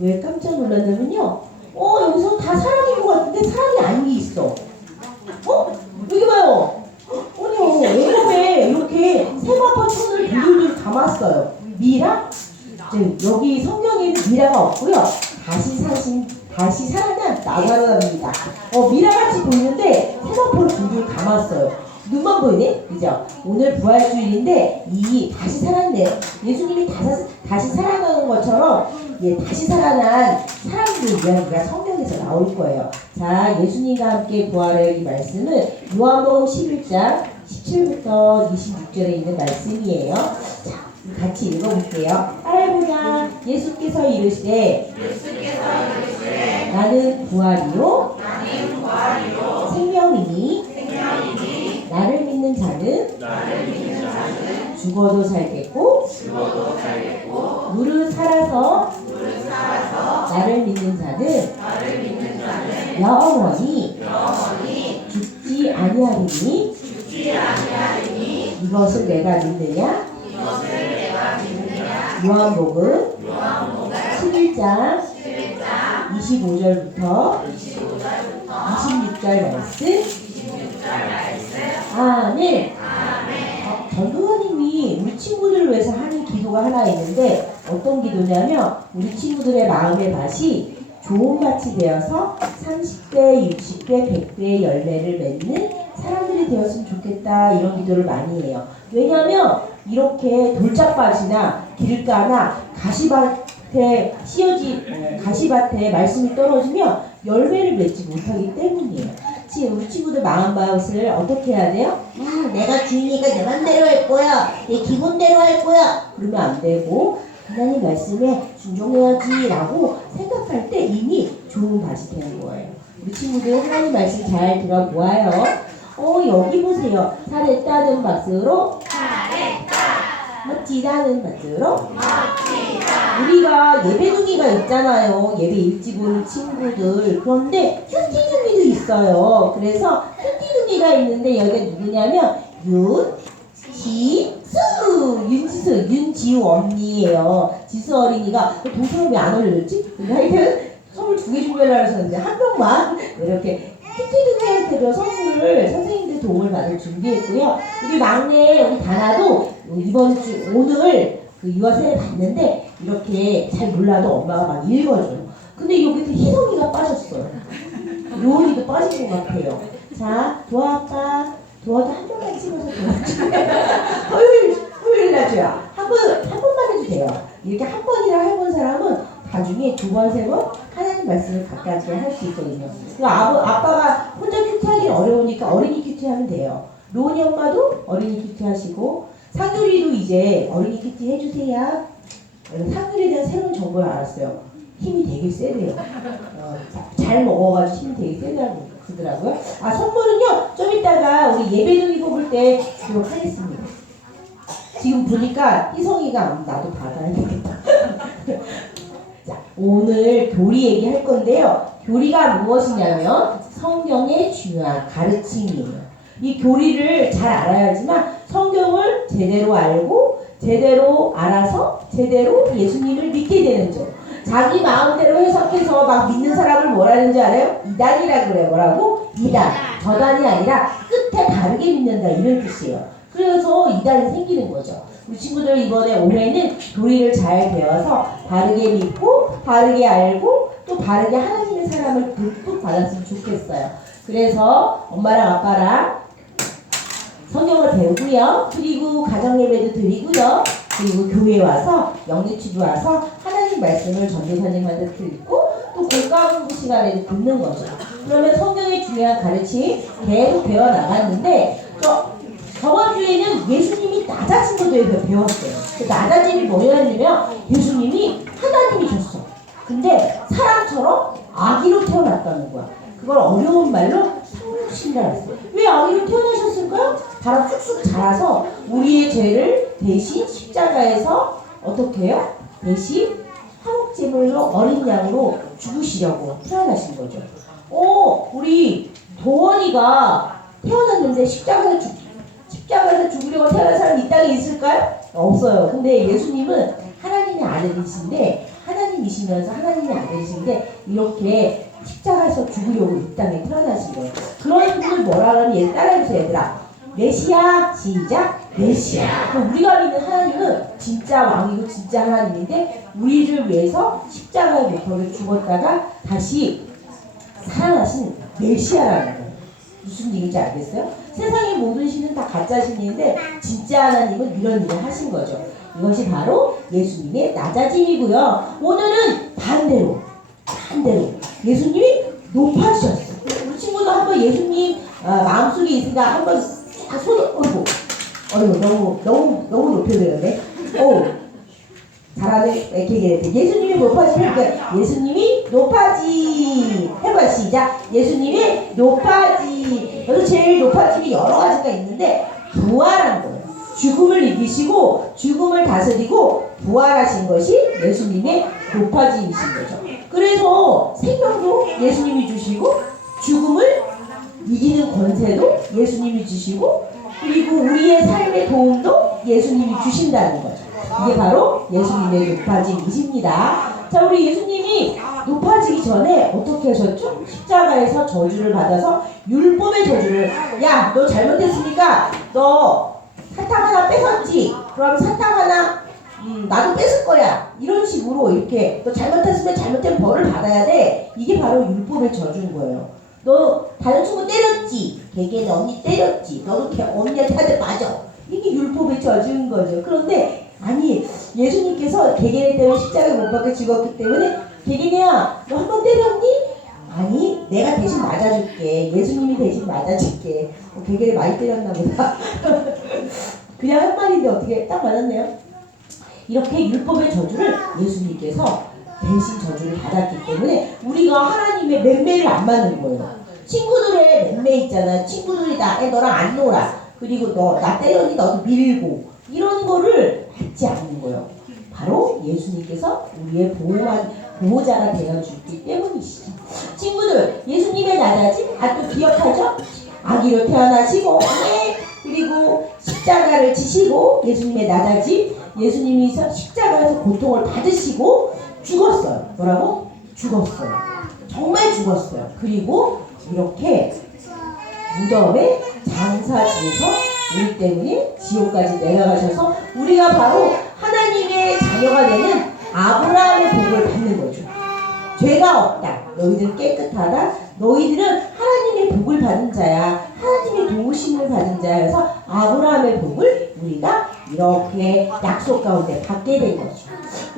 왜 깜짝 놀랐냐면요. 여기서 다 사랑인 것 같은데 사랑이 아닌 게 있어. 여기 봐요. 아니요, 애굽에 이렇게 세마포 천을 돌돌돌 감았어요. 미라? 여기 성경에 미라가 없고요. 다시 살아난 나사로랍니다. 미라같이 보이는데 세마포를 돌돌 감았어요. 눈만 보이네? 그죠? 오늘 부활주일인데 이 다시 살았네요. 예수님이 다시 살아나는 것처럼 다시 살아난 사람들 이야기가 성경에서 나올 거예요. 자, 예수님과 함께 부활의 이 말씀은 요한복음 11장 17부터 26절에 있는 말씀이에요. 자, 같이 읽어볼게요. 따라해보자. 예수께서 이르시되 나는 부활이요 생명이니 나를 믿는 자는 죽어도 살겠고 무릇 살아서 나를 믿는 자는 영원히 죽지 아니하리니 이것을 내가 믿느냐? 요한복음 11장 25절부터 26절 말씀. 아멘. 전도사님이 우리 친구들을 위해서 하는 기도가 하나 있는데 어떤 기도냐면 우리 친구들의 마음의 밭이 좋은 밭이 되어서 30대, 60대, 100대의 열매를 맺는 사람들이 되었으면 좋겠다 이런 기도를 많이 해요. 왜냐하면 이렇게 돌짝밭이나 길가나 가시밭에 말씀이 떨어지면 열매를 맺지 못하기 때문이에요. 우리 친구들 마음밭을 어떻게 해야 돼요? 내가 주인이니까 내 맘대로 할 거야. 내 기분대로 할 거야. 그러면 안 되고 하나님 말씀에 순종해야지 라고 생각할 때 이미 좋은 밭이 되는 거예요. 우리 친구들 하나님 말씀 잘 들어보아요. 여기 보세요. 잘했다는 박수로 멋지다는 박수로 우리가 예배둥이가 있잖아요. 예배 일찍 오는 친구들. 그런데 큐티둥이도 있어요. 그래서 큐티둥이가 있는데 여기가 누구냐면 윤지수 언니예요. 지수 어린이가 동생을 왜 안 올려줬지? 하여튼 선물 2개 준비하려고 했었는데 한 명만 이렇게 큐티둥이한테도 선물을 선생님들 도움을 받을 준비했고요. 우리 막내 우리 다나도 오늘 유아세를 봤는데 이렇게 잘 몰라도 엄마가 막 읽어줘요. 근데 여기서 희성이가 빠졌어요. 요원이도 빠진 것 같아요. 자, 도와 아빠. 도와도 한 번만 찍어서 도와줘. 토요일 날줘야 한 번만 해도 돼요. 이렇게 한 번이나 해본 사람은 나중에 2번, 3번 하나님 말씀을 가깝게 할 수 있거든요. 아빠가 혼자 큐티하기는 어려우니까 어린이 큐티하면 돼요. 로운이 엄마도 어린이 큐티하시고 상유리도 이제 어린이 큐티 해주세요. 상유리에 대한 새로운 정보를 알았어요. 힘이 되게 세대요. 잘 먹어가지고 힘이 되게 세다고 그러더라고요. 선물은요 좀 이따가 우리 예배둥이 뽑을 때 주도록 하겠습니다. 지금 보니까 희성이가 나도 받아야 되겠다. 자, 오늘 교리 얘기할 건데요. 교리가 무엇이냐면 성경의 중요한 가르침이에요. 이 교리를 잘 알아야지만 성경을 제대로 알고 제대로 알아서 제대로 예수님을 믿게 되는 점. 자기 마음대로 해석해서 막 믿는 사람을 뭐라는지 알아요? 이단이라 그래. 뭐라고? 이단. 저단이 아니라 끝에 다르게 믿는다 이런 뜻이에요. 그래서 이단이 생기는 거죠. 우리 친구들 이번에 올해는 교리를 잘 배워서 바르게 믿고 바르게 알고 또 바르게 하나님의 사람을 듬뿍 받았으면 좋겠어요. 그래서 엄마랑 아빠랑 성경을 배우고요. 그리고 가정예배도 드리고요. 그리고 교회에 와서 영리치도 와서 하나님 말씀을 전도사님한테 듣고 또 공과 공부 시간에 듣는 거죠. 그러면 성경의 중요한 가르침 계속 배워나갔는데 저번 주에는 예수님이 낮아진 것도 배웠어요. 그 낮아짐이 뭐였냐면 예수님이 하나님이셨어. 근데 사람처럼 아기로 태어났다는 거야. 그걸 어려운 말로 성육신이라고 했어요. 왜 아기로 태어나셨을까요? 바로 쑥쑥 자라서 우리의 죄를 대신 십자가에서 어떻게 해요? 대신 화목제물로 어린 양으로 죽으시려고 태어나신 거죠. 우리 도원이가 태어났는데 십자가에서 죽으려고 태어난 사람이 이 땅에 있을까요? 없어요. 근데 예수님은 하나님의 아들이신데 하나님 하나님이시면서 하나님의 아들이신데 이렇게 십자가에서 죽으려고 이 땅에 태어나신 거예요. 그런 분을 뭐라 그러면 얘 따라해주세요, 얘들아. 메시아, 시작. 메시아. 우리가 믿는 하나님은 진짜 왕이고 진짜 하나님인데 우리를 위해서 십자가에 못 박혀 죽었다가 다시 살아나신 메시아라는 거예요. 무슨 얘기인지 알겠어요? 세상의 모든 신은 다 가짜 신인데 진짜 하나님은 이런 일을 하신 거죠. 이것이 바로 예수님의 낮아짐이고요. 오늘은 반대로 예수님이 높아지셨어요. 우리 친구도 한번 예수님 마음속에 있으니까 한번 손을 어이구 너무 높여드렸네. 오 잘하네. 예수님이 높아지면 예수님이 높아지 해봐 시작. 예수님이 높아지. 여기 제일 높아짐이 여러 가지가 있는데 부활한 거예요. 죽음을 이기시고 죽음을 다스리고 부활하신 것이 예수님의 높아짐이신 거죠. 그래서 생명도 예수님이 주시고 죽음을 이기는 권세도 예수님이 주시고 그리고 우리의 삶의 도움도 예수님이 주신다는 거죠. 이게 바로 예수님의 높아짐이십니다. 자, 우리 예수님이 높아지기 전에 어떻게 하셨죠? 십자가에서 저주를 받아서 율법의 저주를 야, 너 잘못했으니까 너 사탕 하나 뺏었지? 그럼 사탕 하나 나도 뺏을 거야. 이런 식으로 이렇게 너 잘못했으면 잘못된 벌을 받아야 돼. 이게 바로 율법의 저주인 거예요. 너 다른 친구 때렸지? 걔는 언니 때렸지? 너도 언니한테 맞아. 이게 율법의 저주인 거죠. 그런데 아니 예수님께서 개개네 때문에 십자가에 못 박혀 죽었기 때문에 개개네야 너 한 번 때렸니? 아니 내가 대신 맞아줄게. 예수님이 대신 맞아줄게. 개개네 많이 때렸나 보다. 그냥 한 말인데 어떻게 딱 맞았네요. 이렇게 율법의 저주를 예수님께서 대신 저주를 받았기 때문에 우리가 하나님의 맴매를 안 맞는 거예요. 친구들의 맴매 있잖아. 친구들이 너랑 안 놀아. 그리고 너 나 때렸니? 너도 밀고 이런 거를 받지 않는 거예요. 바로 예수님께서 우리의 보호자가 되어주기 때문이시죠. 친구들 예수님의 낮아짐 또 기억하죠? 아기로 태어나시고 그리고 십자가를 지시고 예수님의 낮아짐 예수님이 십자가에서 고통을 받으시고 죽었어요. 뭐라고? 죽었어요. 정말 죽었어요. 그리고 이렇게 무덤에 장사지에서 우리 때문에 지옥까지 내려가셔서 우리가 바로 하나님의 자녀가 되는 아브라함의 복을 받는 거죠. 죄가 없다. 너희들은 깨끗하다. 너희들은 하나님의 복을 받은 자야. 하나님의 도우심을 받은 자야. 그래서 아브라함의 복을 우리가 이렇게 약속 가운데 받게 된 거죠.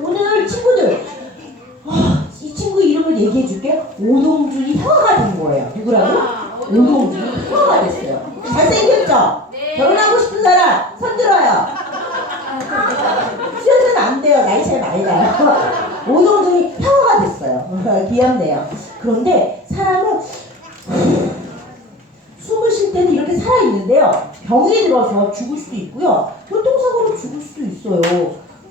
오늘 친구들 이 친구 이름을 얘기해 줄게. 오동준이 형아가 된 거예요. 누구라고? 오동준이 형아가 됐어요. 잘생겼죠? 네. 결혼하고 싶은 사람 손 들어요. 수연이는 안 돼요. 나이 차이 많이 나요. 오동준이 형아가 됐어요. 귀엽네요. 그런데 사람은 숨을 쉴 때는 이렇게 살아있는데요. 병이 들어서 죽을 수도 있고요. 교통사고로 죽을 수도 있어요.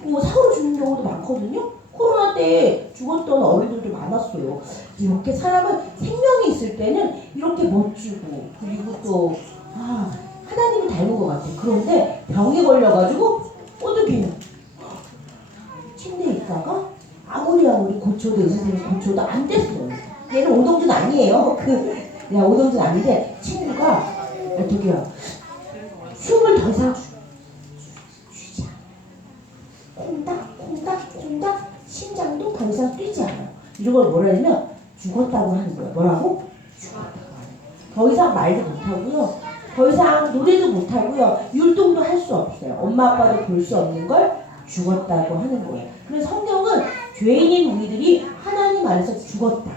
사고로 죽는 경우도 많거든요. 코로나 때 죽었던 어린들도 많았어요. 이렇게 사람은 생명이 있을 때는 이렇게 멋지고 그리고 또 하나님을 닮은 것 같아. 그런데 병에 걸려가지고 어떻게 침대에 있다가 아무리 고쳐도 의사선생님이 고쳐도 안 됐어요. 얘는 오동준 아니에요. 오동준 아닌데 친구가 어떻게 해요? 숨을 더 이상 쉬지 않아. 콩닥 심장도 더 이상 뛰지 않아요. 이런 걸 뭐라 하냐면 죽었다고 하는 거예요. 뭐라고? 죽었다고 하는 거예요. 더 이상 말도 못하고요. 더 이상 노래도 못하고요. 율동도 할 수 없어요. 엄마 아빠도 볼 수 없는 걸 죽었다고 하는 거예요. 그래서 성경은 죄인인 우리들이 하나님 안에서 죽었다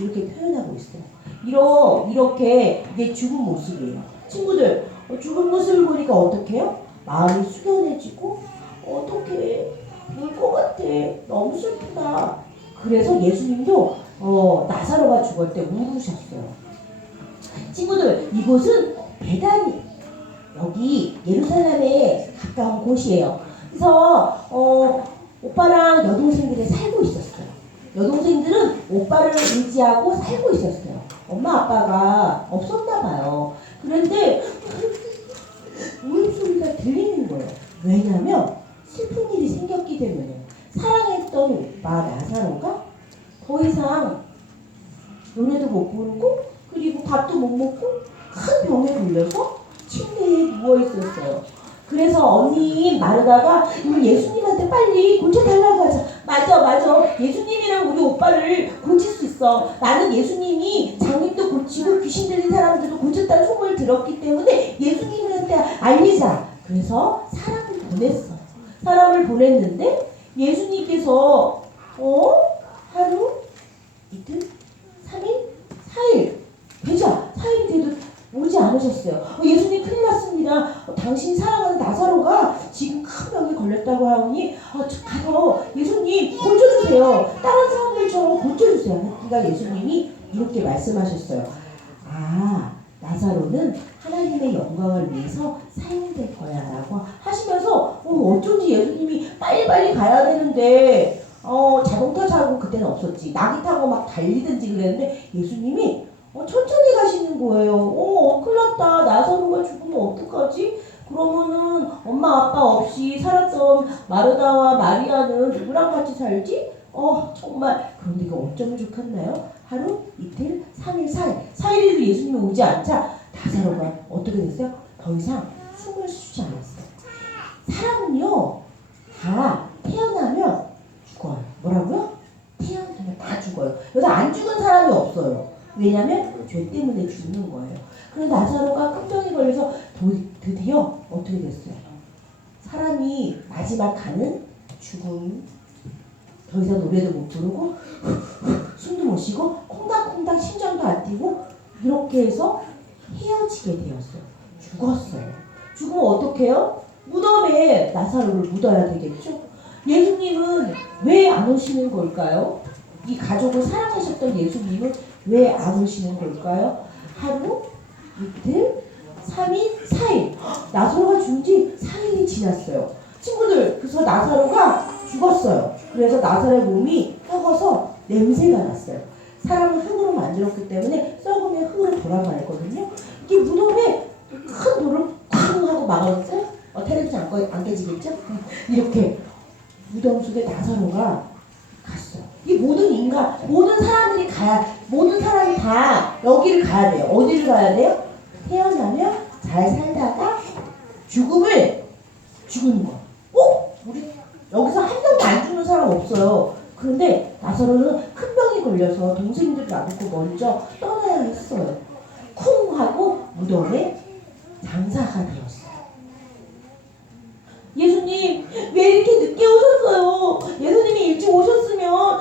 이렇게 표현하고 있어요. 이렇게 이게 죽은 모습이에요. 친구들 죽은 모습을 보니까 어떻게 해요? 마음이 숙연해지고 어떻게 울 것 같아. 너무 슬프다. 그래서 예수님도 나사로가 죽을 때 울으셨어요. 친구들 이곳은 베다니 여기 예루살렘에 가까운 곳이에요. 그래서 오빠랑 여동생들이 살고 있었어요. 여동생들은 오빠를 의지하고 살고 있었어요. 엄마 아빠가 없었나 봐요. 그런데 울음소리가 들리는 거예요. 왜냐면 슬픈 일이 생겼기 때문에 사랑의 살았던 오빠 나사로가 더 이상 노래도 못 부르고 그리고 밥도 못 먹고 큰 병에 걸려서 침대에 누워 있었어요. 그래서 언니 마르다가 이거 예수님한테 빨리 고쳐달라고 하자. 맞아. 예수님이랑 우리 오빠를 고칠 수 있어. 나는 예수님이 장님도 고치고 귀신 들린 사람들도 고쳤다는 소문을 들었기 때문에 예수님한테 알리자. 그래서 사람을 보냈어. 사람을 보냈는데 예수님께서 하루, 이틀, 3일, 4일 되자. 4일이 돼도 오지 않으셨어요. 예수님 큰일 났습니다. 당신 사랑하는 나사로가 지금 큰 병에 걸렸다고 하오니 가서 예수님 고쳐주세요. 다른 사람들처럼 고쳐주세요. 그러니까 예수님이 이렇게 말씀하셨어요. 나사로는 하나님의 영광을 위해서 사용될 거야 라고 하시면서 어쩐지 예수님이 빨리빨리 가야 되는데 자동차 타고 그때는 없었지. 나귀 타고 막 달리든지 그랬는데 예수님이 천천히 가시는 거예요. 큰일 났다. 나사로가 죽으면 어떡하지? 그러면은 엄마 아빠 없이 살았던 마르다와 마리아는 누구랑 같이 살지? 정말. 그런데 이거 어쩌면 좋겠나요? 하루, 이틀, 3일, 4일. 4일에도 예수님이 오지 않자 나사로가 어떻게 됐어요? 더 이상 숨을 쉬지 않았어요. 사람은요, 다 태어나면 죽어요. 뭐라고요? 태어나면 다 죽어요. 그래서 안 죽은 사람이 없어요. 왜냐면 죄 때문에 죽는 거예요. 그래서 나사로가 큰 병에 걸려서 드디어 어떻게 됐어요? 사람이 마지막 가는 죽음. 더 이상 노래도 못 부르고 숨도 못 쉬고 콩닥콩닥 심장도 안 뛰고 이렇게 해서 헤어지게 되었어요. 죽었어요. 죽으면 어떡해요? 무덤에 나사로를 묻어야 되겠죠? 예수님은 왜 안 오시는 걸까요? 이 가족을 사랑하셨던 예수님은 왜 안 오시는 걸까요? 하루, 이틀, 3일, 4일. 나사로가 죽은 지 4일이 지났어요. 친구들, 그래서 나사로가 죽었어요. 그래서 나사로의 몸이 썩어서 냄새가 났어요. 사람을 흙으로 만들었기 때문에 썩으면 흙으로 돌아가거든요. 이게 무덤에 큰 돌을 쾅 하고 막았어요. 텔레비전 안 깨지겠죠? 이렇게 무덤 속에 나사로가 갔어요. 이 모든 사람이 다 여기를 가야 돼요. 어디를 가야 돼요? 태어나면 잘 살다가 죽는 거. 우리 여기서 한 명도 안 죽는 사람 없어요. 그런데 나사로는 큰 병이 걸려서 동생들 놔두고 먼저 떠나야 했어요. 쿵 하고 무덤에 장사가 되었어요. 예수님 왜 이렇게 늦게 오셨어요? 예수님이 일찍 오셨으면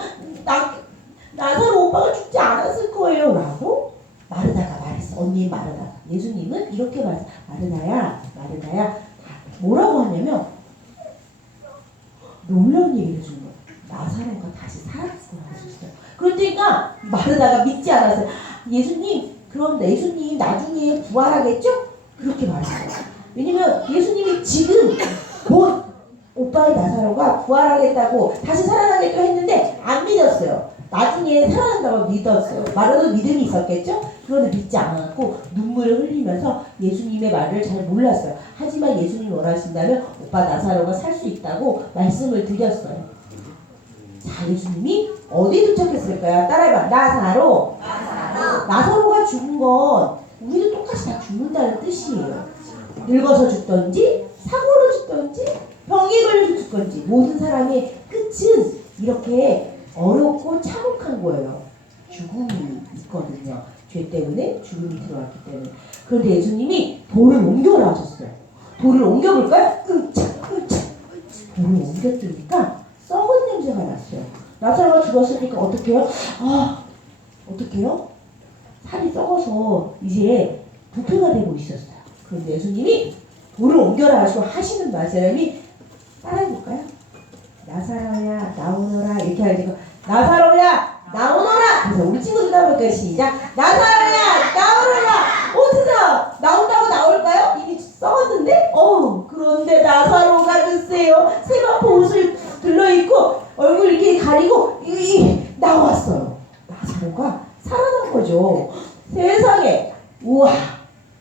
나사로 오빠가 죽지 않았을 거예요 라고 마르다가 말했어. 언니 마르다. 예수님은 이렇게 말했어. 마르다야 뭐라고 하냐면 놀라운 얘기를 해준 거예요. 나사로가 다시 살았구나 하셨어요. 그러니까 마르다가 믿지 않았어요. 그럼 예수님 나중에 부활하겠죠? 그렇게 말했어요. 왜냐면 예수님이 지금 곧 오빠의 나사로가 부활하겠다고 다시 살아나겠다고 했는데 안 믿었어요. 나중에 살아난다고 믿었어요. 마르다도 믿음이 있었겠죠? 그런데 믿지 않았고 눈물을 흘리면서 예수님의 말을 잘 몰랐어요. 하지만 예수님이 원하신다면 오빠 나사로가 살 수 있다고 말씀을 드렸어요. 자, 예수님이 어디 도착했을까요? 따라해봐. 나사로가 죽은 건 우리도 똑같이 다 죽는다는 뜻이에요. 늙어서 죽던지 사고로 죽던지 병에 걸려서 죽던지 모든 사람의 끝은 이렇게 어렵고 참혹한 거예요. 죽음이 있거든요. 죄 때문에 죽음이 들어왔기 때문에. 그런데 예수님이 돌을 옮겨라 하셨어요. 돌을 옮겨볼까요? 돌을 옮겼으니까 썩은 냄새가 났어요. 나사로가 죽었으니까 어떡해요? 어떡해요? 살이 썩어서 이제 부패가 되고 있었어요. 그런데 예수님이 돌을 옮겨라 하시는 말씀이 따라해볼까요? 나사로야 나오너라 이렇게 하니까 나사로야 나오너라. 그래서 우리 친구들 해볼까요? 시작. 나사로야 나오너라. 진짜 나온다고 나올까요? 이미 썩었는데? 그런데 나사로가 글쎄요 세마포 옷을 들러입고 얼굴 이렇게 가리고 나왔어요. 나사로가 살아난 거죠. 세상에. 우와.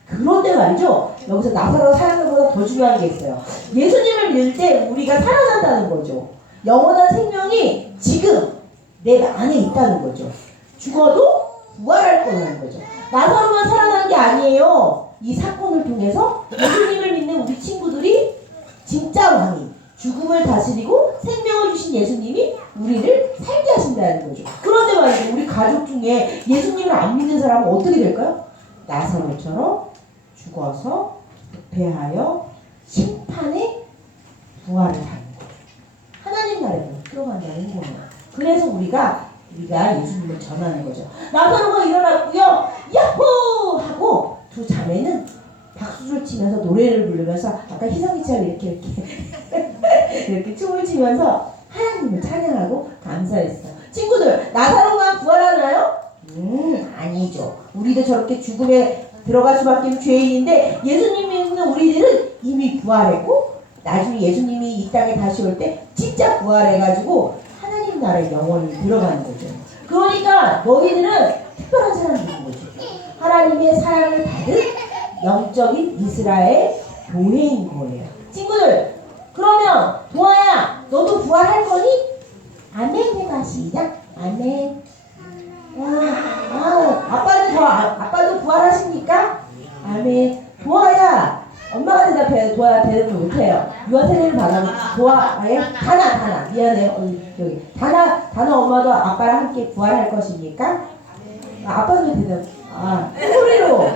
그런데 말이죠. 여기서 나사로가 살아난 것보다 더 중요한 게 있어요. 예수님을 믿을 때 우리가 살아난다는 거죠. 영원한 생명이 지금 내 안에 있다는 거죠. 죽어도 부활할 거라는 거죠. 나사로만 살아난 게 아니에요. 이 사건을 통해서 예수님을 믿는 우리 친구들이 진짜 왕이 죽음을 다스리고 생명을 주신 예수님이 우리를 살게 하신다는 거죠. 그런데 말이죠. 우리 가족 중에 예수님을 안 믿는 사람은 어떻게 될까요? 나사로처럼 죽어서 부패하여 심판에 부활을 하는 거죠. 하나님 나라에 들어간다는 거예요. 그래서 우리가 예수님을 전하는 거죠. 나사로가 일어났고요. 야호! 하고 두 자매는 박수를 치면서 노래를 부르면서 아까 희성이처럼 이렇게 이렇게 춤을 추면서 하나님을 찬양하고 감사했어요. 친구들, 나사로만 부활하나요? 아니죠. 우리도 저렇게 죽음에 들어갈 수밖에 죄인인데 예수님 믿는 우리들은 이미 부활했고 나중에 예수님이 이 땅에 다시 올 때 진짜 부활해가지고 하나님 나라에 영원히 들어가는 거죠. 그러니까 너희들은 특별한 사람들인 거죠. 하나님의 사랑을 받은 영적인 이스라엘 교회인 거예요. 친구들, 그러면 도아야, 너도 부활할 거니? 아멘 해봐. 시작. 아멘. 아빠도 부활하십니까? 아멘. 도아야, 엄마가 대답해요. 도아야 대답을 못해요. 유아 세례를 받아도 다나 미안해요. 여기 다나 엄마도 아빠랑 함께 부활할 것입니까? 아빠도 대답. 소리로.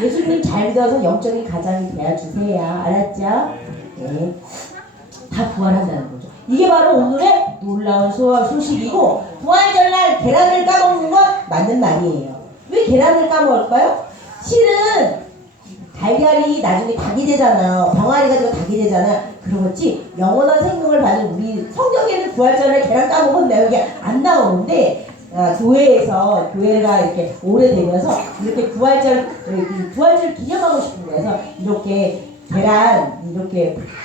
예수님 잘 믿어서 영적인 가장이 되어주세요. 알았죠? 네. 다 부활한다는 거죠. 이게 바로 오늘의 놀라운 소식이고, 부활절날 계란을 까먹는 건 맞는 말이에요. 왜 계란을 까먹을까요? 실은 달걀이 나중에 닭이 되잖아요. 병아리가 되고 닭이 되잖아요. 그렇지 영원한 생명을 받는 우리 성경에는 부활절날 계란 까먹은 내용이 안 나오는데 교회가 이렇게 오래되면서 이렇게 부활절 기념하고 싶은 거여서 이렇게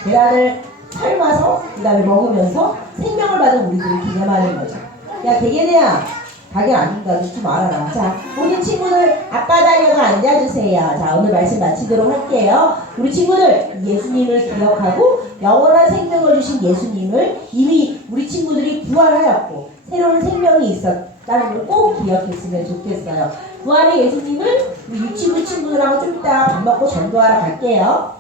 계란을 삶아서 그 다음에 먹으면서 생명을 받은 우리들을 기념하는 거죠. 야, 대개네야 닭이 안 준다도 좀 알아라. 자, 모든 친구들 앞바다려가 앉아주세요. 자, 오늘 말씀 마치도록 할게요. 우리 친구들 예수님을 기억하고 영원한 생명을 주신 예수님을 이미 우리 친구들이 부활하였고 새로운 생명이 있었다는 걸 꼭 기억했으면 좋겠어요. 부활의 예수님을 우리 유치부 친구들하고 좀 이따 밥 먹고 전도하러 갈게요.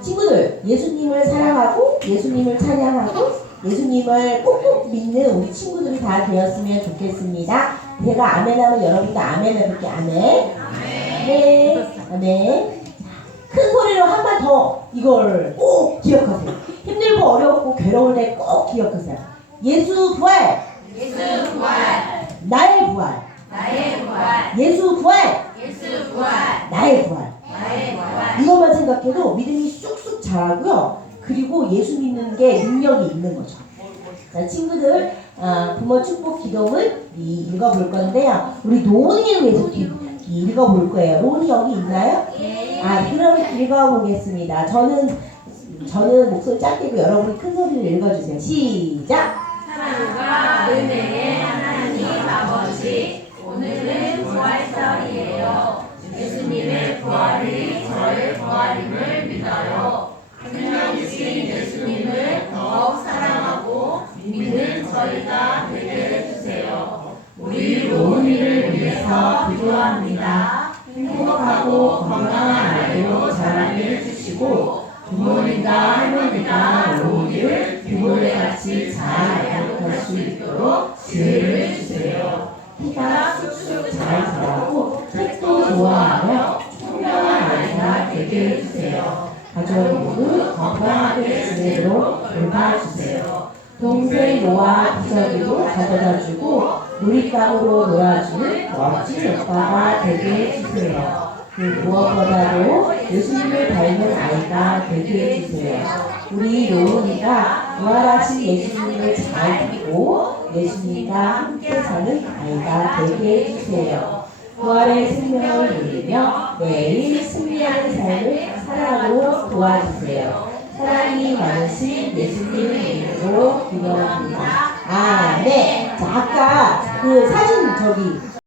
친구들, 예수님을 사랑하고 예수님을 찬양하고 예수님을 꼭꼭 믿는 우리 친구들이 다 되었으면 좋겠습니다. 제가 아멘하면 여러분도 아멘 해볼게요. 아멘. 네. 아멘. 큰 소리로 한 번 더 이걸 꼭 기억하세요. 힘들고 어렵고 괴로울 때 꼭 기억하세요. 예수 부활. 나의 부활. 예수 부활. 나의 부활. 이것만 생각해도 믿음이 쑥쑥 자라고요. 그리고 예수 믿는 게 능력이 있는 거죠. 자, 친구들, 부모 축복 기도문 읽어볼 건데요. 우리 노은이를 위해서 읽어볼 거예요. 노은이 여기 있나요? 그럼 읽어보겠습니다. 저는 목소리 짧게 고 여러분이 큰 소리를 읽어주세요. 시작! 사랑과 은혜의 하나님 아버지, 오늘은 부활절이에요. 예수님의 부활이 저의 부활임을 믿어요. 생명이신 예수님을 더욱 사랑하고 믿는 저희가 되게 해주세요. 우리 로운이를 위해서 기도합니다. 행복하고 건강한 아이로 자라게 해주시고 부모님과 할머니가 로운이를 비볼레같이 잘 양육할 수 있도록 지혜를 해주세요. 키가 쑥쑥 잘 자라고 책도 좋아하며 총명한 아이가 되게 해주세요. 가족 모두 건강하게 지내도록 돌봐주세요. 동생 노아 기저귀도 가져다주고 놀잇감으로 놀아주는 멋진 오빠가 되게 해주세요. 그 무엇보다도 예수님을 닮은 아이가 되게 해주세요. 우리 로운이가 부활하신 예수님을 잘 믿고 예수님과 함께 사는 아이가 되게 해주세요. 부활의 생명을 누리며 매일 승리하는 삶을 살아가도록 도와주세요. 사랑이 많으신 예수님 이름으로 기도합니다. 아멘. 자, 아까 그 사진